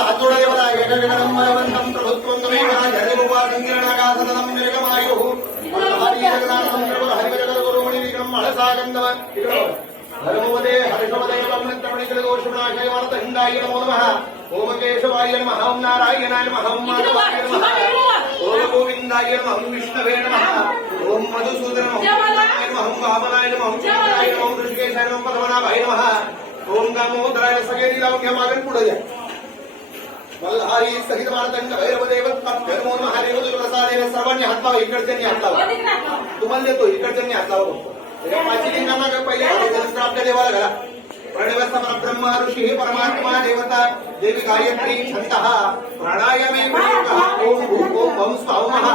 हातोडा देवला वेगवेगळं मलवंतम प्रभुत्वं तमेव जयगोपाल संकीर्णागासदनं निर्गमायुः हरि जगन्नाथं हरिवजगद गुरुमणि विक्रम हळसागंधव धर्मवदे हर्षवदे ब्रह्मत्रमणिकल दोषणाशय वार्त हिंदाय नमो नमः ओम केशवाय नमः ओम नारायणाय नमः ओम माधवाय नमः ओम गोविंदाय नमः ओम विष्णवे नमः ओम मधुसूदनाय नमः ओम वामनाय नमः ओम चित्राय नमः ओम ऋषिकेशाय नमः पद्मनाभाय नमः ओम दामोदराय सगळ्यांनी लावून घ्या मागून पुढे द्या मल्हारी सहित मार्तंड भैरवदेव नमो महादेव प्रसादेन सर्वांनी हात लावा इकडच्यांनी हात लावा तुम्हाला देतो इकडच्यांनी हात लावा पाची लिंगांना पहिले आपल्या देवाला घाला प्रणवस्त परब्रह्म ऋषी परमात्मा देवता देवी गायत्री छंदः प्राणायामे ओम भूम ओम भम स्वाहा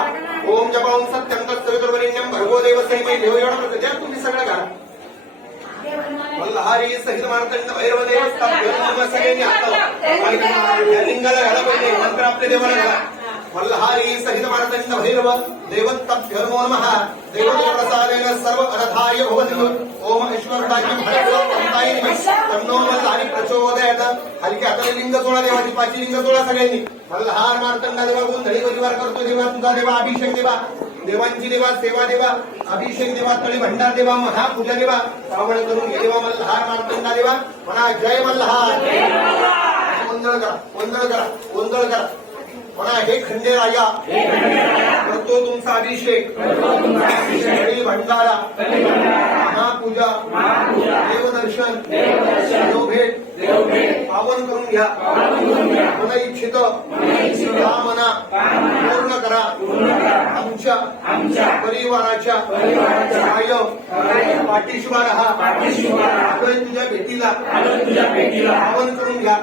ओम जपं सत्यं तत्सवितुर्वरेण्यं भर्गो देवस्य धीमहि धियो यो न प्रचोदयात् तुम्ही सगळं घाला मल्हारी सहित मार्तंड भैरवदेव सगळ्यांनी हात लावा लिंगाला घाला पहिले मंत्र आपल्या देवाला घाला मल्हारी सहित मार्तंड भैरव देवत्तभ्यो नमः देवदेव प्रसादेन सर्व अरथाय भवन्तु ओम ऐश्वर्याय भगवताय तन्नो मल्हारी प्रचोदयात् हलकी हाताने लिंग सोळा देवाची पाची लिंग सोळा सगळ्यांनी मल्हार मार्तंड देवा गोंधळी परिवार करतो देवा तुझा देवा अभिषेक देवा देवांची देवा सेवा देवा अभिषेक देवा तळी भंडार देवा महापूजा देवा पावळ करून घे देवा मल्हार मार्तंडा देवा म्हणा जय मल्हार गोंधळ करा गोंधळ करा गोंधळ करा म्हणा हे खंडेराया करतो तुमचा अभिषेक तळी भंडारा महापूजा देवदर्शन देवभेट पावन करून घ्या मन इच्छित कामना पूर्ण करा आमच्या परिवाराच्या कायम पाठीशी राहा आलोय तुझ्या भेटीला पावन करून घ्या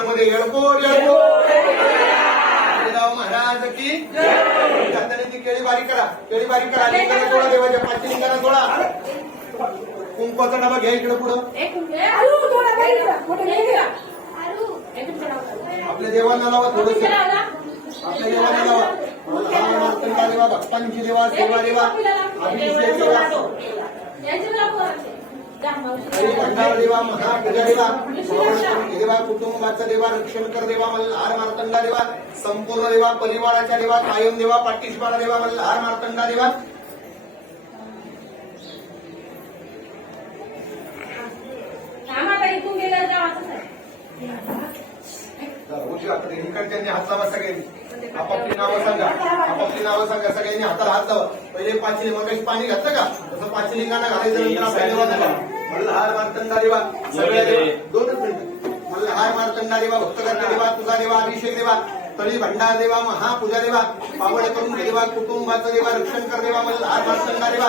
मध्ये येळकोट महाराज की हाताने ती केळी बारीक करा लिंगाला थोडा देवाच्या पाचशे लिंगाला थोडा कुंकवाचा डबा घ्या इकडे पुढं आपल्या देवांना लावा थोडस आपल्या देवांना लावा देवा भक्तांची देवा सेवा देवा अभिषेक देवा भंडार देवा महापूजा देवा देवा कुटुंबाचा देवा रक्षण कर देवा मल्हार मार्तंडा देवा संपूर्ण देवा परिवाराच्या देवा कायम देवा पाठीशी देवा मल्हार मार्तंडा देवा इकडच्यांनी हात लावा सगळ्यांनी आपापली नावं सांगा सगळ्यांनी हाताला हात लावा पहिले पाचली मग पाणी घातलं का तसं पाचली लिंगांना घालायचं नंतर मल्हार मार्तंडा देवा सगळ्या देवा 2 मिनिटं मल्हार मार्तंडा देवा भक्तगण देवा तुझा देवा अभिषेक देवा तळी भंडार देवा महापूजा देवा पावड करून देवा कुटुंबाचं देवा रक्षण कर देवा मल्हार मार्तंडा देवा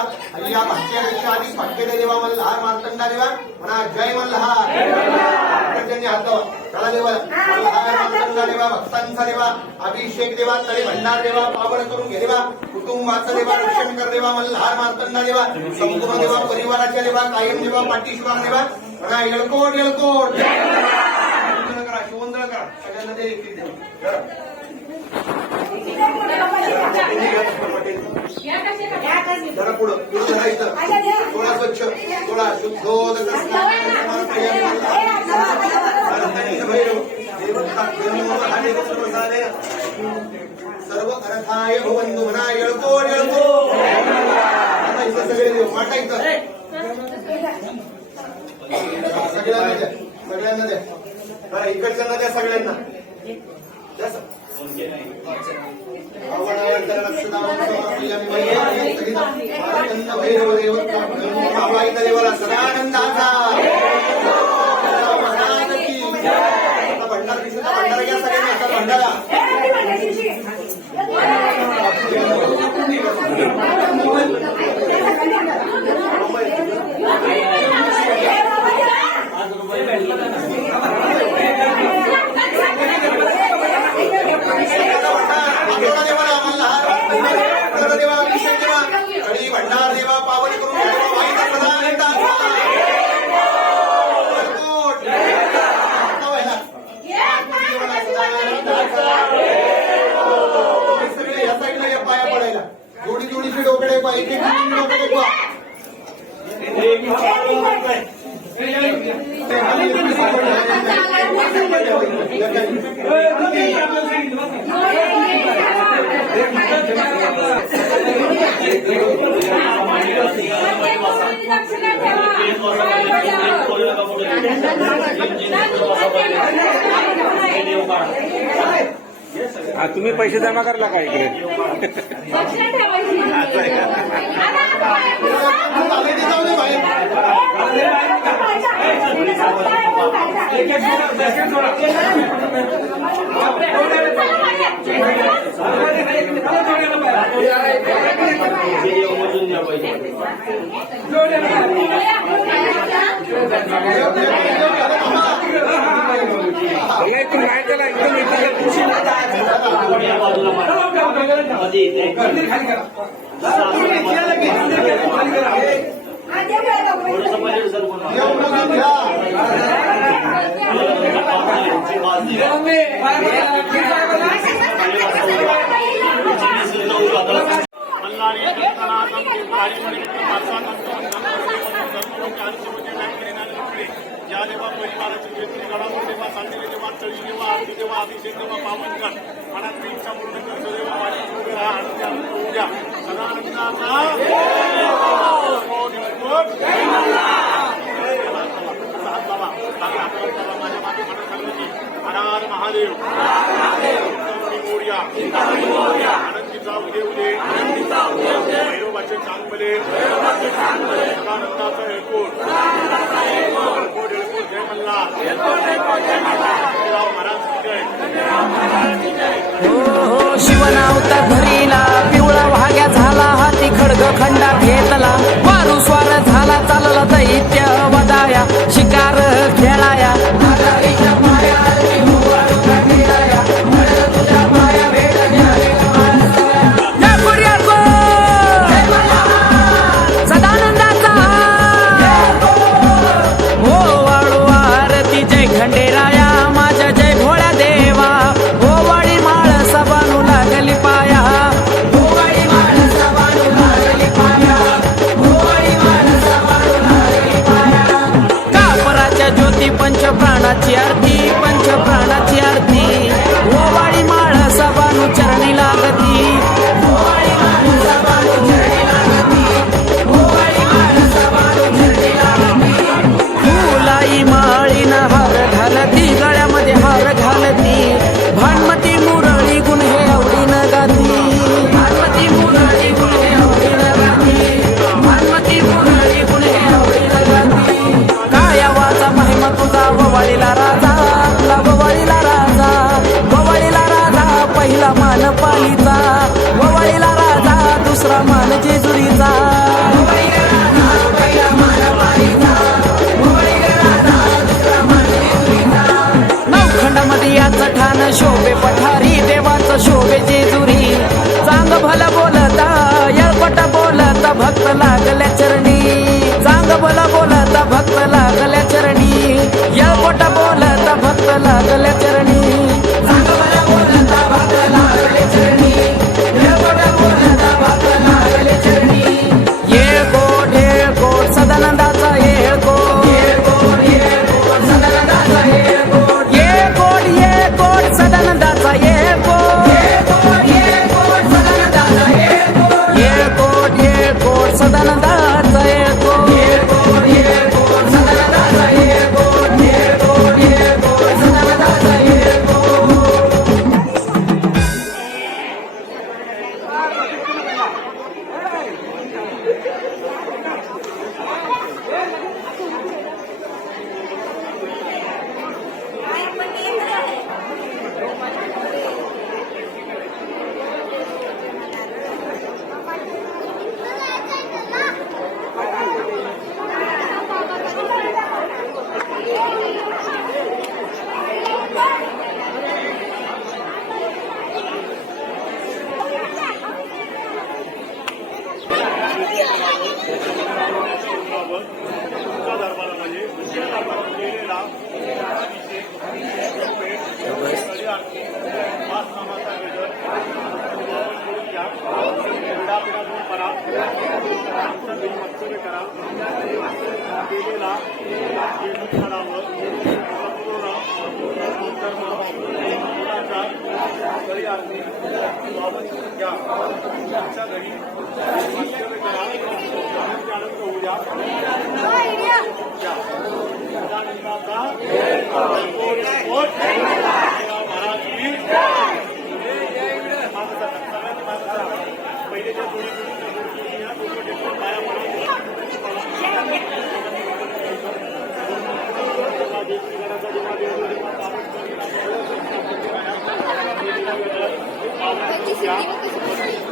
या भाग्यापेक्षा अधिक भाग्य दे देवा मल्हार मार्तंडा देवा म्हणा जय मल्हार इकडच्यांनी हात लावा चला देवा मल्हार मार्तंडा देवा भक्तांचा देवा अभिषेक देवा तळी भंडार देवा पावड करून घे देवा कुटुंबाचं देवा रक्षण कर देवा मल्हार मार्तंडा देवा संपूर्ण देवा परिवाराच्या देवा कायम देवा पाठीशी देवा म्हणा येळकोट शिवंदळ करा सगळ्यांना ते जरा पुढं धरायचं थोडा स्वच्छ थोडा शुद्धोदक सर्व अर्थाय भवन्तु म्हणा येळकोट सगळे देव वाटायचं सगळ्यांना द्या इकडच्यांना द्या सगळ्यांना देवाला सदानंदाचा भंडार दिसत भंडारा घ्या सगळ्यांना भंडारा भंडार देवा पावन करून सगळे या साईडला या पाया पडायला जोडी जोडीचे डोकडे एक तुम्ही पैसे जमा करला का इकडे? एकदम नाही त्याला एकदम या देवा परिवाराची व्यक्ती घडामोडी देवा सांगली देवा तळी देवा आरती देवा अभिषेक देवा पावन कर मनातली इच्छा पूर्ण करतो देवा माझी उभे राहा आनंदी आनंद होऊ द्या सदानंदाचा माझ्या मागे म्हणत सांगलं की हर हर महादेव मोर्या आनंदी जाऊ दे उदे भैरवाचे चांगले सदानंदाचा हेळकोट जय मल्हार महाराज शिवनावता धरीला पिवळा वाघ्या झाला हाती खडग खंडा घेतला वारू स्वार झाला चालला दैत्य वदाया शिकार खेळाया सदानंदाचा हो वाळू आरती जय खंडेराया माझ्या जय भोळ्या देवा हो वाडी माळ सबानू लागली पाया हो वाडी माळ सबानू लागली पाया हो वाडी माळ सबानू लागली पाया कापराच्या ज्योती पंच प्राणाची आरती पंच प्राणाची आरती हो वाडी माळ सबानू चरणी लागती हो वाडी माळ सबानू चरणी लागती हो वाडी माळ सबानू चरणी लागती फुलाई माळीन हार घालती गळ्यामध्ये हार घालती भानमती मुरळी गुण हे आवडीन गाती भानमती मुरळी गुण हे आवडीन गाती भानमती मुरळी गुण हे आवडीन गाती काय वाचा महिमा तुझा ववाळीला राजा ववाळीला राजा ववाळीला राजा पहिला मान पालीचा ववाळीला राजा दुसरा मान जेजुरीचा पहिला मान पालीचा नवखंडामध्ये याचं ठाण शोभे पठारी देवाचं शोभे जेजुरी चांग भलं बोलता येळपट बोलता भक्त लागल्या चरणी चांग भलं बोलता भक्त लागल्या चरणी येळपट बोलता भक्त लागल्या चरणी चांग भलं बोलता भक्त लागल्या चरणी येळपट बोलता भक्त लागल्या चरणी ये गोड सदानंदाचा ये गोड सदानंदाचा ये गोड सदानंदाचा ये गोड सदानंदाचा ये करा करावं घरी आरती बाबत घ्या आमच्या घरी आनंद होऊ द्या पहिलेच्या त्यांची सिद्धी कशी